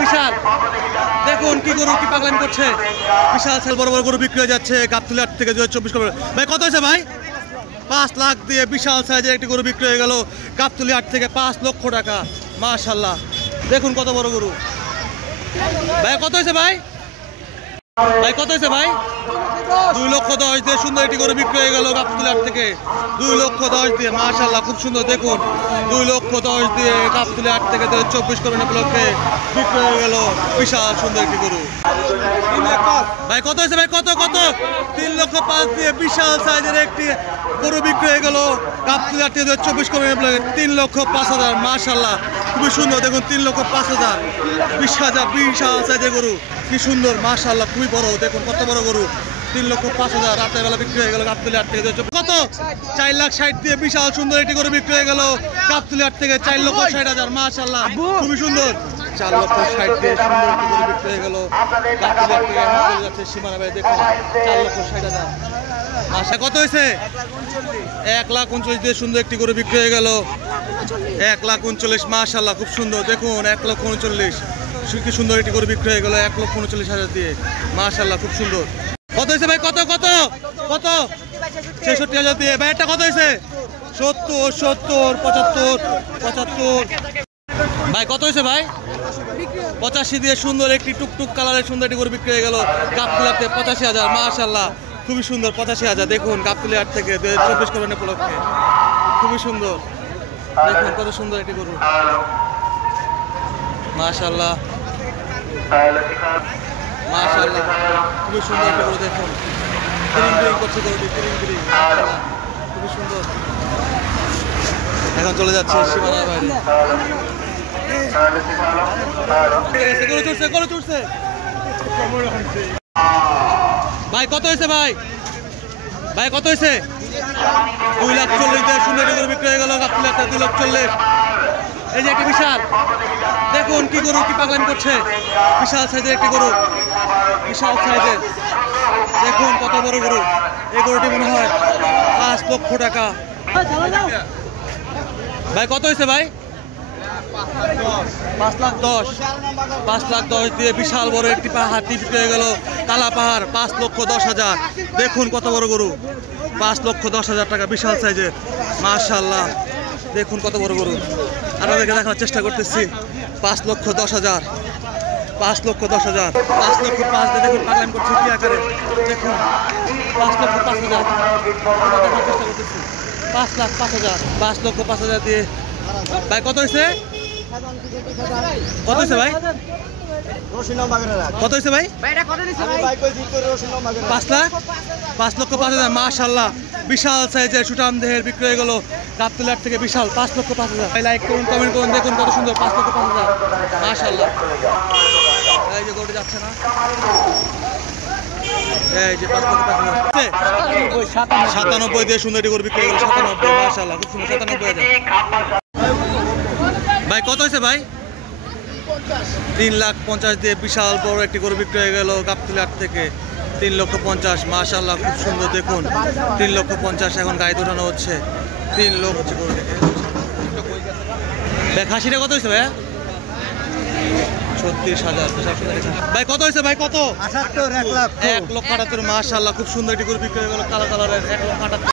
বিশাল দেখুন কি গরু কি পাগলামি করছে। বিশাল সাইজ বড় বড় গরু বিক্রি হয়ে যাচ্ছে গাবতলী হাট থেকে 2024 করে। ভাই কত হয়েছে ভাই? 5 লাখ দিয়ে বিশাল সাইজের একটি গরু বিক্রি হয়ে গেল গাবতলী হাট থেকে 5 লক্ষ টাকা। মাশাআল্লাহ দেখুন কত বড় গরু। ভাই কত হয়েছে ভাই? ভাই কত হয়েছে ভাই? 2 লক্ষ 10 দিয়ে সুন্দর একটি গরু বিক্রি হয়ে গেল গাবতলী হাট থেকে 2 লক্ষ 10 দিয়ে। মাশাআল্লাহ খুব সুন্দর দেখুন 2 লক্ষ 10 দিয়ে গাবতলী হাট থেকে 2024 করে উপলক্ষে বিক্রি হয়ে গেল বিশাল সুন্দর একটি গরু। ভাই কত হয়েছে ভাই? কত কত? 3 লক্ষ 5 দিয়ে বিশাল সাইজের একটি গরু বিক্রি হয়ে গেল গাবতলী হাট থেকে 2024 করে উপলক্ষে 3 লক্ষ 5,000। মাশাআল্লাহ খুবই সুন্দর দেখুন 3 লক্ষ 5,000 20,000 বিশাল সাইজের গরু কি সুন্দর। মাশাআল্লাহ খুবই বড় দেখুন কত বড় গরু। 3 লক্ষ 5,000 রাতের বেলা বিক্রি হয়ে গেল গাবতলী হাট থেকে। কত? 4 লাখ 60 দিয়ে বিশাল সুন্দর একটি গরু বিক্রি হয়ে গেল গাবতলী হাট থেকে 4 লক্ষ 60,000। মাশাআল্লাহ খুবই সুন্দর 4 লক্ষ 60 দিয়ে সুন্দর একটি গরু বিক্রি হয়ে গেল গাবতলী হাট থেকে চলে যাচ্ছে সীমানা ভাই দেখুন 4 লক্ষ 60,000। আশা কত হয়েছে? 1 লাখ 39 দিয়ে সুন্দর একটি গরু বিক্রি হয়ে গেল 1 লাখ 39। মাশাআল্লাহ খুব সুন্দর দেখুন 1 লক্ষ 39 কি সুন্দর একটি গরু বিক্রি হয়ে গেল 1 লক্ষ 39,000 দিয়ে। মাশাআল্লাহ খুব সুন্দর। কত হয়েছে ভাই? কত কত কত? 66,000 দিয়ে। ভাই এটা কত হয়েছে? 70 70 75 75। ভাই কত হয়েছে ভাই? 85 দিয়ে সুন্দর একটি টুকটুক কালারের সুন্দর একটি গরু বিক্রি হয়ে গেল গাবতলী হাট থেকে 85,000। মাশাআল্লাহ খুবই সুন্দর 85,000 দেখুন গাবতলী হাট থেকে 2024 করে উপলক্ষে খুবই সুন্দর দেখুন কত সুন্দর একটি গরু। মাশাআল্লাহ মাশাআল্লাহ খুবই সুন্দর একটা গরু দেখুন তিরিং তিরিং করছে গরুটি তিরিং তিরিং। খুবই সুন্দর। এখন চলে যাচ্ছে সীমানার বাইরে। গরু চড়ছে গরু চড়ছে। ভাই কত হয়েছে ভাই? ভাই কত হয়েছে? 2 লাখ 40 দিয়ে সুন্দর একটা গরু বিক্রি হয়ে গেল গাবতলী হাট থেকে 2 লাখ 40। এই যে একটি বিশাল দেখুন কি গরু কি পাগলামি করছে। বিশাল সাইজের একটি গরু বিশাল সাইজের দেখুন কত বড় গরু। এই গরুটি মনে হয় 5 লক্ষ টাকা। ভাই কত হয়েছে ভাই? 5 লাখ 10 5 লাখ 10 দিয়ে বিশাল বড় একটি হাতি বিক্রি হয়ে গেল কালা পাহাড় 5 লক্ষ 10,000। দেখুন কত বড় গরু 5 লক্ষ 10,000 টাকা বিশাল সাইজের। মাশাআল্লাহ দেখুন কত বড় গরু আপনাদেরকে দেখানোর চেষ্টা করতেছি। 5 লক্ষ 10,000 5 লক্ষ 10,000 5 লক্ষ 5 দিয়ে দেখুন পাগলামি করছে কি আকারে দেখুন 5 লক্ষ 5,000 দেখানোর চেষ্টা করতেছি। 5 লাখ 5,000 5 লক্ষ 5,000 দিয়ে। ভাই কত হয়েছে? কত হয়েছে ভাই? কত হয়েছে ভাই? 5 লাখ 5 লক্ষ 5,000। মাশাআল্লাহ বিশাল সাইজের সুঠাম দেহের বিক্রি হয়ে গেল গাবতলী হাট থেকে বিশাল 5 লক্ষ 5,000। ভাই লাইক করুন কমেন্ট করুন দেখুন কত সুন্দর 5 লক্ষ 5,000। মাশাআল্লাহ এই যে গরুটি যাচ্ছে না এই যে 5 লক্ষ 5,000 97 দিয়ে সুন্দর একটি গরু বিক্রি হয়ে গেল 97। মাশাআল্লাহ খুব সুন্দর 97,000। ভাই কত হয়েছে ভাই? 3 লাখ 50 দিয়ে বিশাল বড় একটি গরু বিক্রি হয়ে গেল গাবতলী হাট থেকে 3 লক্ষ 50। মাশাআল্লাহ খুব সুন্দর দেখুন 3 লক্ষ 50 এখন গাড়ি উঠানো হচ্ছে 3 লক্ষ হচ্ছে গরু থেকে। ভাই খাসিটা কত হয়েছে ভাইয়া? 36,000। ভাই কত হয়েছে ভাই? কত? 1 লক্ষ 78। মাশাআল্লাহ খুব সুন্দর একটি গরু বিক্রি হয়ে গেল কালো কালারের 1 লক্ষ 78।